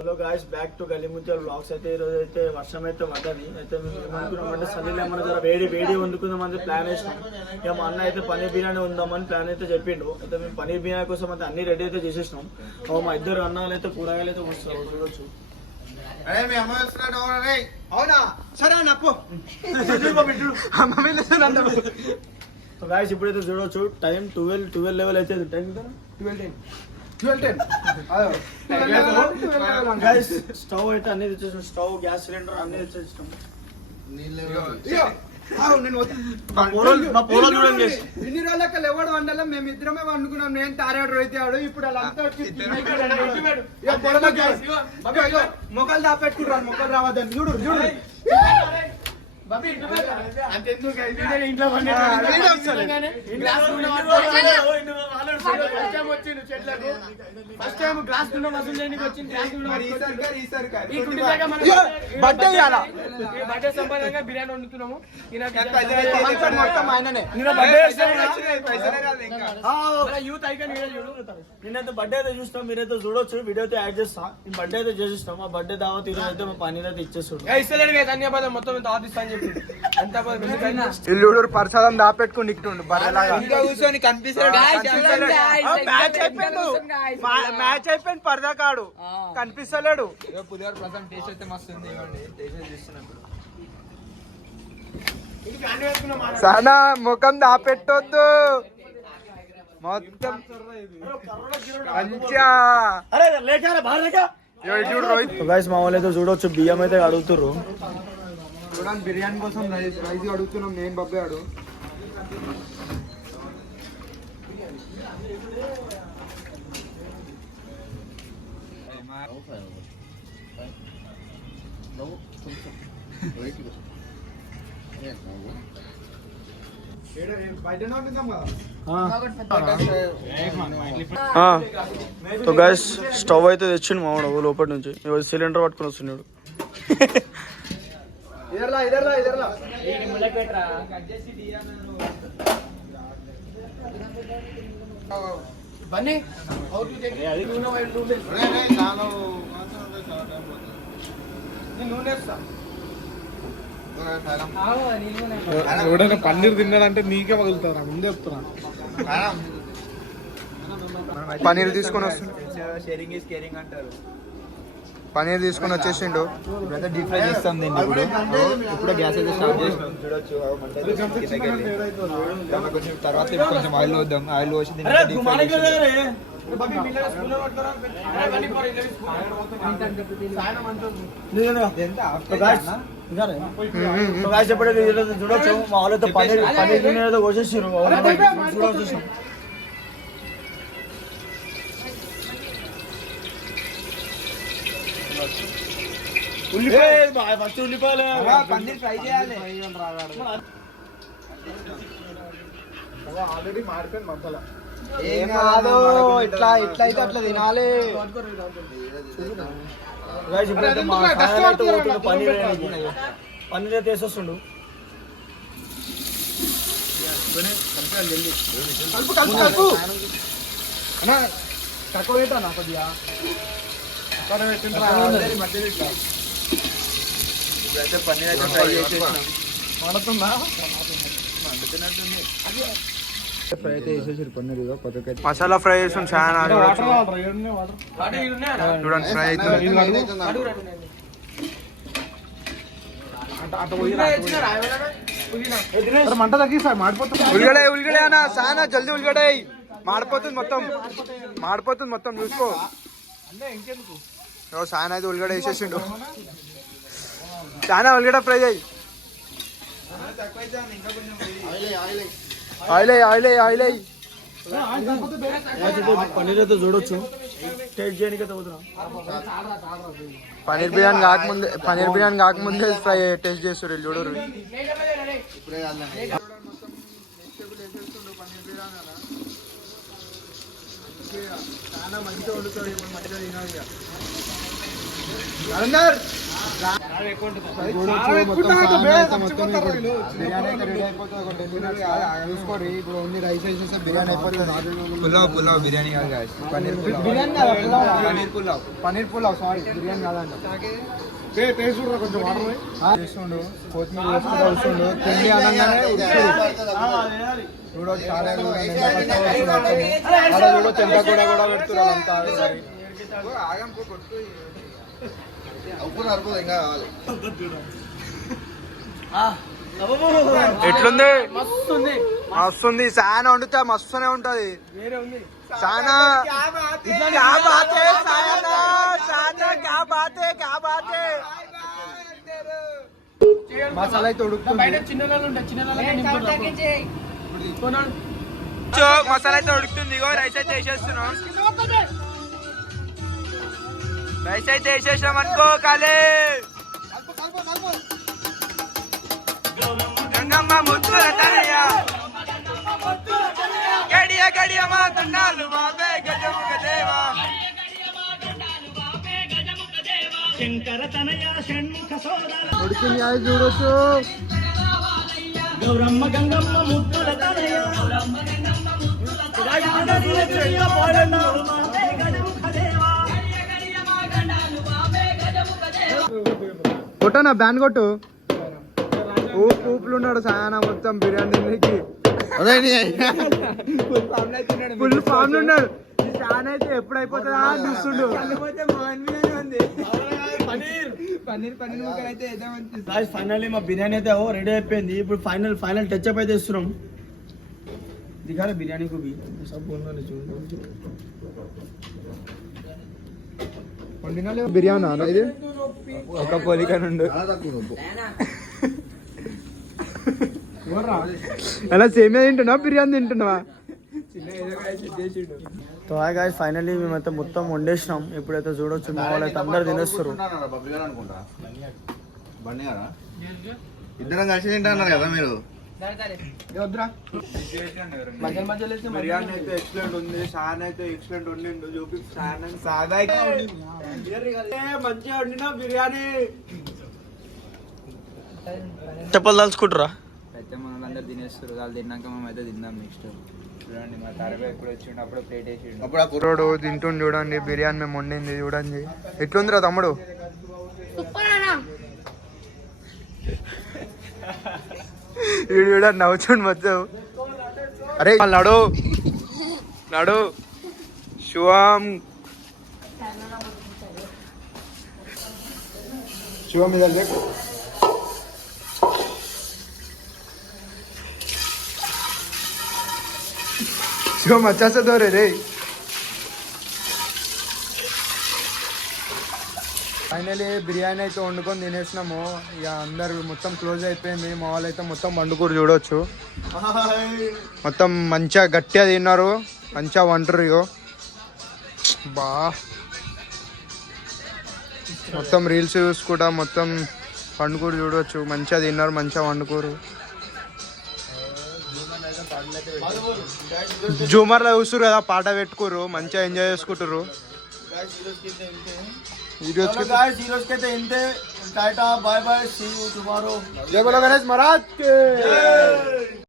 Hello guys, back to గల్లీ ముత్యాల vlogs. అయితే ఈరోజు అయితే వర్షం అయితే పడ్డది. అయితే మేము ఏమనుకున్నామంటే సన్నీలో ఏమన్నా జర వేడి వండుకుందామని ప్లాన్ వేసినాం. ఇక మా అన్న అయితే పన్నీర్ బిర్యానీ ఉందామని ప్లాన్ అయితే చెప్పిండు. అయితే మేము పన్నీర్ బిర్యానీ కోసం అయితే అన్ని రెడీ అయితే చేసేసినాం. మా ఇద్దరు అన్నాలు అయితే కూరగాయలు అయితే వస్తారు చూడొచ్చు. సో గాయ్స్ ఇప్పుడైతే చూడొచ్చు, టైం 12 లెవెల్ అయితే స్టవ్ అయితే అన్ని తెచ్చేసాం. స్టవ్, గ్యాస్ సిలిండర్ అన్ని తెచ్చేసాం. ఇన్ని రోజులకి ఎవడు వండాల, మేము ఇద్దరమే వండుకున్నాం. నేను తారాడు రోహిత్ ఆడు. ఇప్పుడు వాళ్ళంతా మొక్కలు దాపెట్టుకుంటారు. మొక్కలు రావద్దని చూడు చూడు. బిర్యానీ వండుతున్నాము. నేనైతే బర్త్డే అయితే చూస్తాం, మీరైతే చూడొచ్చు. వీడియో అయితే యాడ్ చేస్తాం. ఈ బర్త్డే అయితే చేసిస్తాం. ఆ బర్త్డే దావత్ ఈరోజు అయితే మా పన్నీర్ అయితే ఇచ్చేస్తాడు. ధన్యవాదాలు మొత్తం దాదిస్తాను చెప్పి ఇల్లుడు ప్రసాదం దాపెట్టుకుని ఇట్టుండు కూర్చొని కనిపిస్తాడు. మ్యాచ్ అయిపోయింది పరదాకాడు కనిపిస్తలేడు. పులిహోర ప్రసాదం టేస్ట్ అయితే మస్తు ఉంది. సానా ముఖం దాపెట్టొద్దు మొత్తం మంచిగా. మా వాళ్ళు అయితే చూడొచ్చు, బియ్యం అయితే అడుగుతుర్రు. చూడండి, బిర్యానీ కోసం రైస్ అడుగుతున్నాం. నేను బబ్బే ఆడు సో గైస్, స్టవ్ అయితే తెచ్చిండు మావాడు లోపటి నుంచి. సిలిండర్ పట్టుకుని వస్తున్నాడు. ఎవడైనా పన్నీర్ తిన్నాడంటే నీకే పగులుతారా, ముందే చెప్తున్నా. పన్నీర్ తీసుకొని వస్తుంది. షేరింగ్ ఈస్ కేరింగ్ అంటారు. పన్నీర్ తీసుకొని వచ్చేసిండు. డీప్ ఫ్రై చేస్తాం దీన్ని. ఇప్పుడు గ్యాస్ అయితే స్టార్ట్ చేసినాం. చూడొచ్చు, కొంచెం తర్వాత కొంచెం ఆయిల్ వద్దాం. ఆయిల్ పోసి చూడొచ్చు, మా వాళ్ళతో పన్నీర్ కోసేసారు. చూడొచ్చు, ఫస్ట్ ఉల్లిపాయలు పన్నీర్ ఫ్రై చేయాలి. ఆల్రెడీ మారిపోయింది మసాలా. ఏం కాదు, ఇట్లా అయితే అట్లా తినాలి. పన్నీర్ అయితే వేసేస్తుండు. తక్కువ పెట్టాను కొద్దిగా. ఇప్పుడైతే పన్నీర్ అయితే ఫ్రై చేసేసినాం. ఫ్రై అయితే వేసేసారు పన్నీర్. మసాలా ఫ్రై చేసాం. చాలా చూడండి, ఫ్రై అవుతుంది. మంట తగ్గిస్తా, మాడిపోతుంది. ఉల్లిగడే అన్న, చాలా జల్దీ ఉల్లిగడే. మాడిపోతుంది మొత్తం చూసుకో. సాయన అయితే ఉల్లిగడ వేసేసిండు. చాలా ఉల్లిగడ ఫ్రై చేయి. ఆయిల్ పన్నీర్ అయితే చూడొచ్చు. టేస్ట్ చేయడానికి అయితే పోతున్నాం. పన్నీర్ బిర్యానీ కాకముందే ఫ్రై టేస్ట్ చేస్తారు. చూడరు చాలా మంచిగా వండుతాడు. ఇప్పుడు మంచిగా తినాలి. బిర్యానీ అయితే రెడీ అయిపోతుంది. ఒక 10 minutes చూసుకోండి. ఇప్పుడు ఓన్లీ రైస్ వేసేస్తే బిర్యానీ అయిపోతుంది. పులావ్ బిర్యానీ కాదు guys. పన్నీర్ పులావ్. పన్నీర్ పులావ్ సారీ బిర్యానీ కాదండి. చేస్తుండు కొత్తిమీర వేసుకుంటూ వస్తుండు. తిండి అనగానే చూడో చాలా చూడో చెంత కూడా పెడుతున్నారు అంతా. ఎట్లుంది? మస్తుంది. సానా వండితే మస్తునే ఉంటది. సానా మసాలా అయితే ఉడుకుతుంది. మసాలా అయితే ఉడుకుతుంది. ఇగో రైస్ అయితే వేసేస్తున్నాం. రైస్ అయితే వేసేసాం అనుకో. కాలే గంగమ్మ ముద్దుల తనయ గడియ గడియ మా దండాలు బాబే గజముఖ దేవా శంకర తనయ షణ్ముఖ సోదర ఉడికింది అది చూడొచ్చు. గౌరమ్మ గంగమ్మ ముద్దుల తనయ కొట్టనా బ్యాన్ కొట్టు. ఊపులు ఉన్నాడు సాయన మొత్తం బిర్యానీ తినడానికి. ఫుల్ ఫామ్ ఉన్నాడు. ఈ సాయన అయితే ఎప్పుడు అయిపోతుందా అని చూస్తుండు. ఫైనల్లీ మా బిర్యానీ అయితే రెడీ అయిపోయింది. ఇప్పుడు ఫైనల్ టచ్ అప్ అయితే ఇస్తున్నాం. దిగాలి బిర్యానీ కు भी सब बोलना नहीं బిర్యానీ ఇది ఒక పోలిక నుండి అలా సేమియా తింటున్నా బిర్యానీ తింటున్నావా? तो हाय गाइस फाइनली మేమైతే మొత్తం వండేసినాం. ఇప్పుడైతే చూడొచ్చు మా వాళ్ళు అయితే అందరు తినేస్తారు. ఇద్దరం కలిసి తింటున్నారు కదా మీరు. బిర్యానీ అయితే ఎక్సలెంట్ ఉంది. సాన్ అయితే ఎక్సలెంట్ వండిండు. చూపి సాదా మంచిగా వండినా బిర్యానీ. చెప్పలు తలుచుకుంటారా? అయితే మనం అందరు తినేస్తారు. వాళ్ళు తిన్నాక మేము అయితే తిందాం నెక్స్ట్. చూడండి మా తరగతి ఎప్పుడు వచ్చిండు అప్పుడు ప్లేట్ వేసిండు. కుర్రోడు తింటుండు చూడండి బిర్యానీ మేము వండింది చూడండి. ఎట్లుందిరా తమ్ముడు? వీడు చూడండి నవ్వుతుండు మొత్తం. అరే నడు నడు శివం శివం మీద శివం వచ్చేస్తా దోరే రే. ఫైనలీ బిర్యానీ అయితే వండుకొని తినేసినాము. ఇక అందరు మొత్తం క్లోజ్ అయిపోయింది. మా వాళ్ళు అయితే మొత్తం వండుకూరు చూడవచ్చు. మొత్తం మంచిగా గట్టిగా తిన్నారు. మంచిగా వంటరు. ఇగో బా మొత్తం రీల్స్ చూసుకుంటా మొత్తం వండుకూరు చూడవచ్చు. మంచిగా తిన్నారు. మంచిగా వండుకోరు. జూమర్లో చూస్తారు కదా పాట పెట్టుకోరు. మంచిగా ఎంజాయ్ చేసుకుంటారు. ఈ రోజుకైతే ఇంతే. Tata bye bye. See you tomorrow. జై బోలో గణేష్ మహారాజ్.